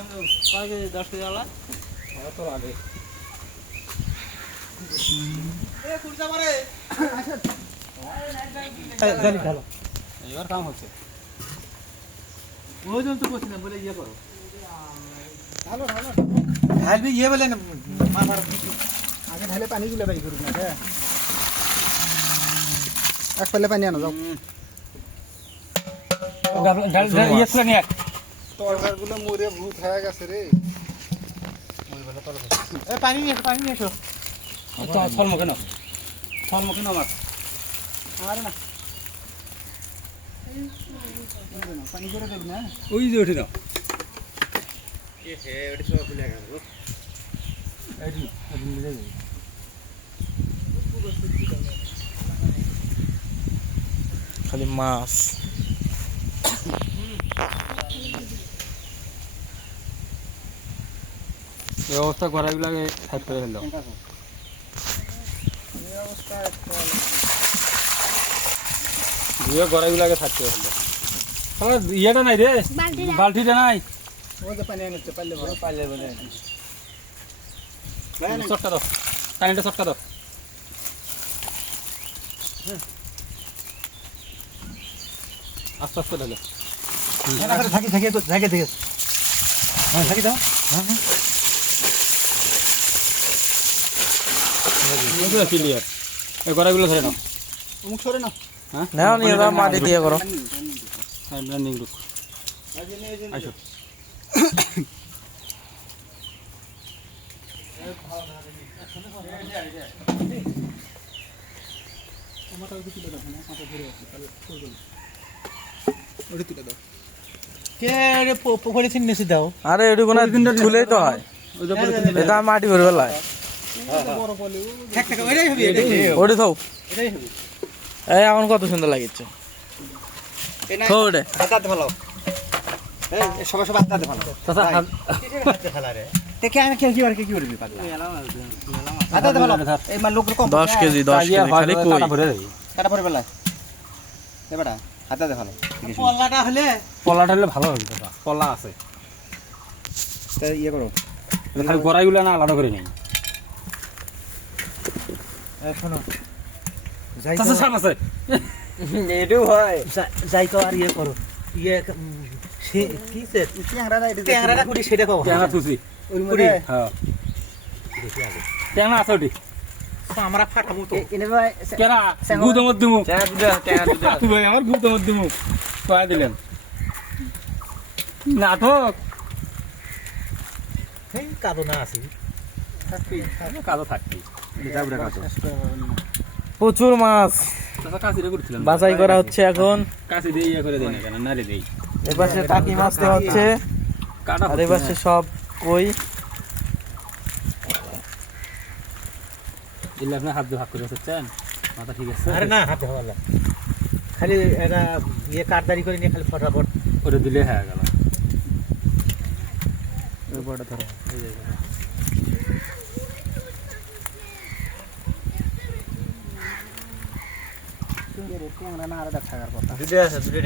কয় KG 10 KG वाला তো লাগে জানি ঢালো এবার কাম হচ্ছে ওই জন্য তো বলছি না বলে ইয়ে করো ঢালো ঢালো ঢালবি ইয়ে বলে না মাথার আগে ঢালে পানিগুলো বাই করুন না হ্যাঁ এক পালে পানি আনো যাও ঢাল ইয়ে করে নিয়ে তরকারিগুলো মরে ভূত হয়ে গেছে রে এ পানি নিয়ে এসো ফল মুখে নাও মাছ আরে না পানি করে দেব না ওই যে উঠে দাও খালি মাছ এই অবস্থা গড়াইগুলাকে সাইড করে ফেললো গড়াইগুলাকে সাইড করে ফেললো ইয়েটা নাই রে বালতিটা নাই ওই যে পানি আনতে পারলে ভালো পাইলে বলে চটকা দাও কারেন্টে চটকা দাও আস্তে আস্তে ঢালো থাকি হ্যাঁ থাকি দাও ক্লিয়ার এই গড়াইগুলো ধরে নাও মুখ সরে না হ্যাঁ নাও নিয়ে যাও মাটি দিয়ে করো ব্লেন্ডিং রুক আইসো পুকুরে চিনেছি দাও আরে এটু কোনো তুলেই তো হয় এটা মাটি ভরে ফেলায় ওটি থৌ এই এখন কত সুন্দর লাগিচ্ছে থৌ ওটে সবাই হাতে ভালো দেখে আমি কি করবি হাতে ভালো এই মানে লোক কম 10 কেজি খালি কই কাটা পরে বেলা এবারে হাতে ভালো পল্লাটা হলে ভালো হবে দাদা পল্লা আছে তাই ইয়ে করো খালি গড়াইগুলো না আলাদা করে নেই শোনো চাচা সাপ আছে এটাও হয় যাই তো আর ইয়ে করো ইয়ে সে কি সে ট্যাংরাটা কুড়ি সেটা কও ট্যাংরা তুসি ওই মুড়ি হ্যাঁ ট্যাংরা আছে ওটি আমরা ফাটাবো তো এনে ভাই কেরা গুদম দিমু ভাই আমার গুদম দিমু কয়া দিলেন নাটক এই কাদো না আছে কাজও থাকবি প্রচুর মাছ চাচা কাশিরে করছিলাম বাছাই করা হচ্ছে এখন কাশি দিয়ে ইয়ে করে দেয় না কেন নারে দেই এপাশে টাকি মাছ দেওয়া হচ্ছে কাটা আর এপাশে সব কই এলে আপনি হাত দিয়ে ভাগ করে চাচ্ছেন মাথা ঠিক আছে আরে না হাতে হওয়ালা খালি এটা ইয়ে কাটদারি করে নিয়ে খালি ফটাফট করে দিলে হয়ে গেল ওই বড় ধরো না আর দেখা কথা দুটো আছে দুটো